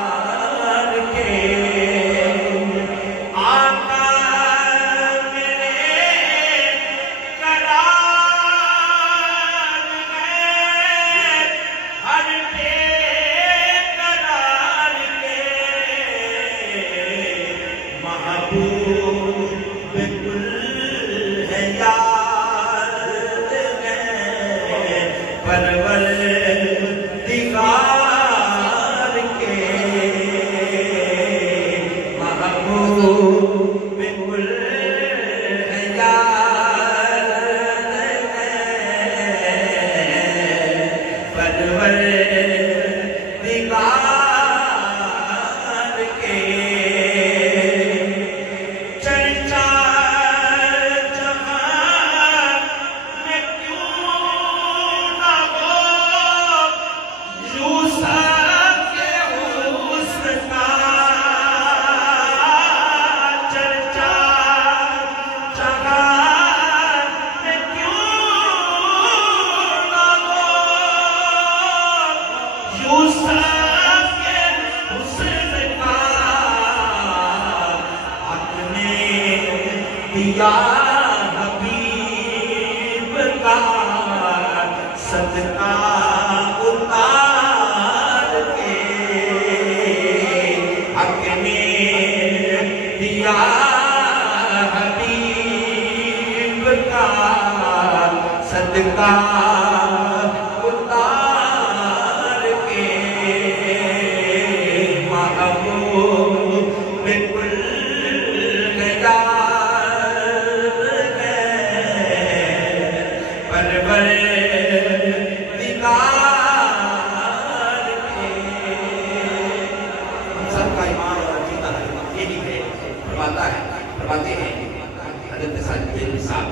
करार के आका मेरे करार है हर बेकरार के महबूब बिल्कुल है यार है परवरदिगार के महबूब बिल्कुल है यार है परवरदिगार के चर्चा जहां में क्यों ना हो यूसुफ के हुस्न का चर्चा जहां में क्यों ना हो यूसुफ के हुस्न का अपने दिया हबीब का सदका उतार के अपने दिया हबीब का सदका उतार के महबूब बिल्कुल है यार है परवरदिगार के। हम सबका ईमान और अकीदा यही है, फरमाते हैं हज़रत साहिब साहब